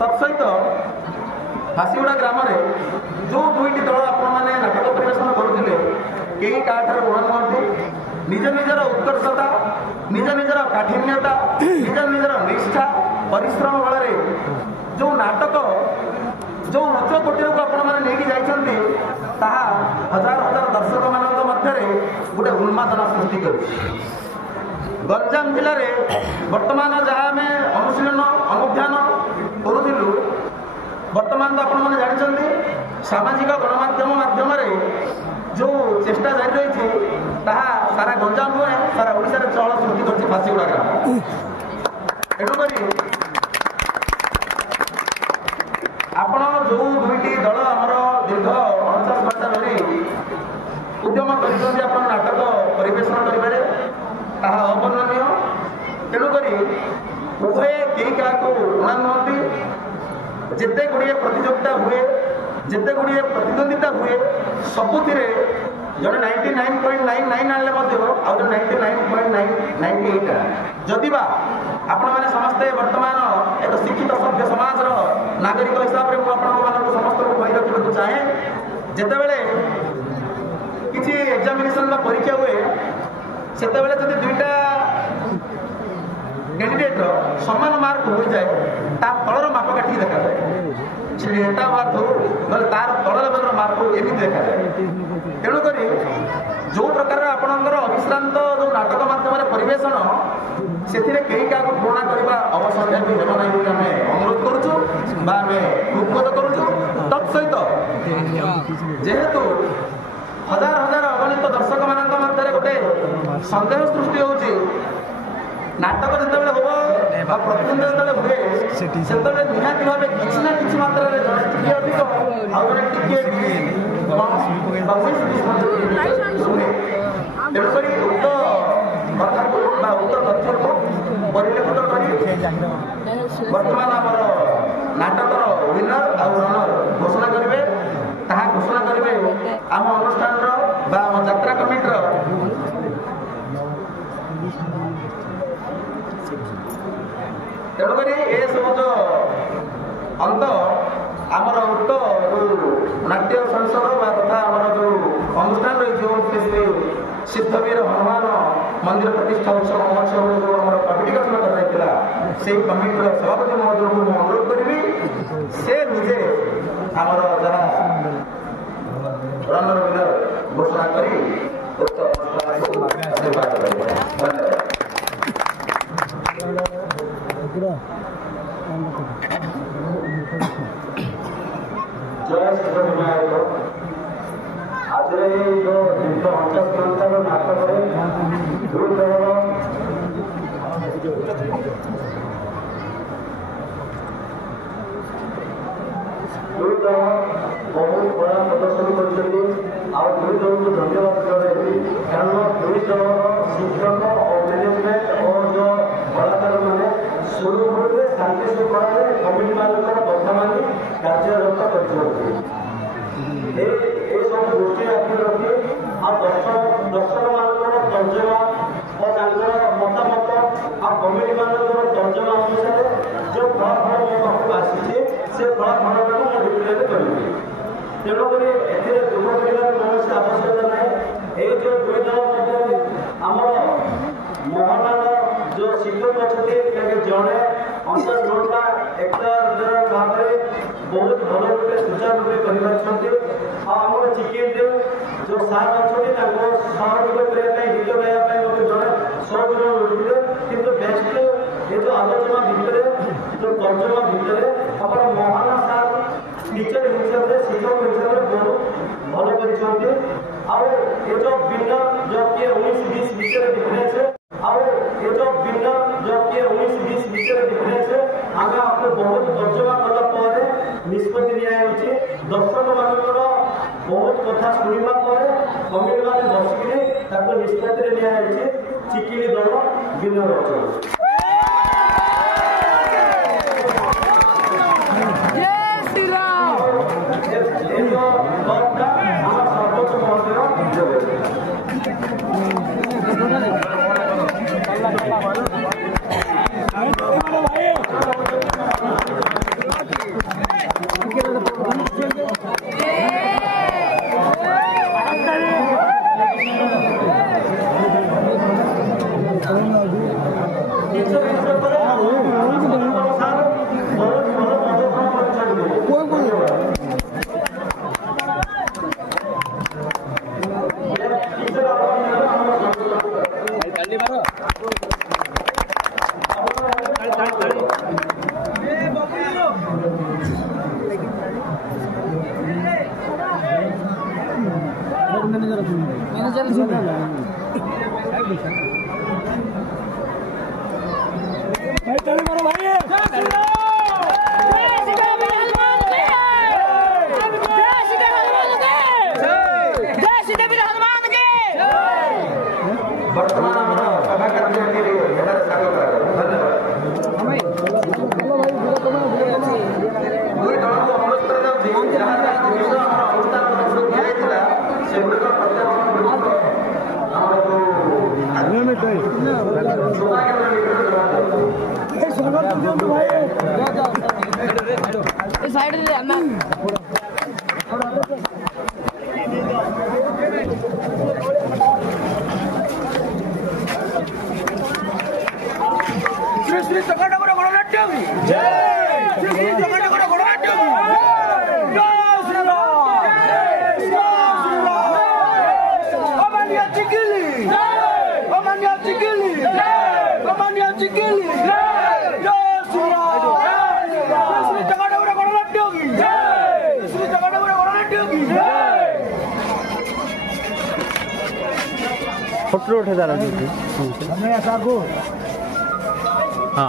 तत्सहित फासीगुड़ा ग्राम जो दुईटी दल आपने नाटक परिवेशन करुले कई काठार ऋण नुहति निज निजर उत्कर्षता निज निजर काठिन्यता निज निजर निष्ठा परिश्रम बल जो नाटक जो उच्च कोटी को आपने हजार हजार दर्शक मान मध्य गोटे उन्मादना सृष्टि कर गंजाम जिले में वर्तमान जहाँ आम अनुशीलन अनुध्यान करूँ वर्तमान तो आपने जानते सामाजिक गणमाध्यम माध्यम जो चेष्टा जारी रही सारा गंजाम नुहे सारा ओडिशा चहल सृष्टि कर फासीगुड़ा ग्राम तेणुक आपण जो दुईटी दल आमर दीर्घ 49 घंटा धरी उद्यम कर नाटक परिवेशन करें अवर्णनीय तेणुक उभय कई क्या ऋणा नुहति जिते गुड़िए प्रतियोगिता हुए जिते गुड़िए प्रतिद्वंदिता हुए सबुति जड़े 99.99 आने आउ 99.98 जदि आपण मैंने समस्ते वर्तमान एक शिक्षित सभ्य समाज नागरिक हिसाब से मुझे समस्त को कही रखा चाहे जिते बड़े किसी एग्जामिनेशन परीक्षा हुए से जब दुईटा कैंडिडेट समान मार्क हो जाए तलर मापकाठी देखा जाए से एटा मार्क हो ना तार तल लेवल मार्क हो एमती देखा जाए तेणुक जो प्रकार आपणकर अविश्रांत जो नाटक माध्यम परिवेशन से कई क्या पूरणा करने अवसर भी हेब ना आम अनुरोध करुँ उद्बोध करुँ तत्सहित जेहेतु हजार हजार अगणित दर्शक मान मध्य गोटे सन्देह सृष्टि होची नाटक जिते हम प्रतिद्वंद जो हुए से निहाती भाव किसी ना कि मात्रा टे अधिक शुणे तेणुक उक्त कथा उक्त तथ्य को परिलक्षित कर वर्तमान आमर नाटकर विनर आउ रनर घोषणा करेंगे घोषणा करेंगे आम अनुष्ठान यात्रा कमिटर तेणुक ये सब जो अंत आमर उक्त नाट्य संसद तथा आमर जो अनुष्ठान रही सिद्धवीर हनुमान मंदिर प्रतिष्ठा उत्सव महोत्सव जो आम कमिटी गठन कर से कमिटर सभापति महोदय को अनुरोध करी से निजे आमर जहाँ रनर विनर घोषणा करी जय श्री विनायक आज जो दीर्घ 50 घंटार नाटक दुई दल बहुत बड़ा प्रदर्शन कर दुई दल को धन्यवाद जनाई कारण दुई दल शिक्षक और मैनेजमेंट और जो कलाकार मैंने सुरुखुरु शांति शृंखला कमिटी मानक कथा मानि कार्यरत कर सब गोष्ठी आखिर रखी दर्शक मान तर्जमा और मतामत आ कमिटी मान तर्जमा अनुसार जो फलाफल मो पाखक आसी से फलाफल को रिप्रेजेंट करेंगे तेणुक दुख कर कौन आवश्यकता ना ये जो दुई दल मध्य आमर मोहनलाल जो शिक्षक अच्छा जड़े 50 घंटा एक्टर भाव बहुत भल रूपे सुचारू रूपे कर चिकेन जो सार अच्छा सहयोग करने गीत गाइबा जड़े 100 जन मिलते कि बेस्ट ये जो आलोचना भितर जो तर्जमा भितर आप मोहन सार टीचर हिसाब से शिक्षक हिसाब से बहुत भल कर जो भिन्न जो किए 19-20 विषय डिफरेंस है ये जो भिन्न जो किए 19-20 विषय डिफरेंस है आम आपको बहुत तर्जमा कला निष्पत्ति नि दर्शक मान बहुत कथा शुणा कमिटी मैंने बसिक निष्पत्ति नि चिकिली दल भिन्न रच भाई चलो मारो भाई ବର୍ତ୍ତମାନ ଆମର ସଭା କାର୍ଯ୍ୟଟି ଏଠାରେ ସାଗର ଧନ୍ୟବାଦ। ଦୁଇ ଦଳକୁ ଅନୁରୋଧ କରାଯାଉଛି ଯାହା ଯାହା ଜିନିଷ ଆମର ଅନୁଷ୍ଠାନ ତରଫରୁ ଦିଆଯାଇଥିଲା ସେଗୁଡ଼ିକ ପ୍ରତ୍ୟାବର୍ତ୍ତନ ପୂର୍ବକ ଆମର ଯୋଉ ସୌଭାଗ୍ୟର श्री श्री जगन्नाथ गणनाट्यम जय श्री श्री जगन्नाथ गणनाट्यम जय श्री राम अमानिया चिकिली अमानिया चिकिली अमानिया चिकिली जय श्री राम श्री जगन्नाथ गणनाट्यम जय श्री जगन्नाथ गणनाट्यम जय फोटो उठे जा रहा है हमें ऐसा को हाँ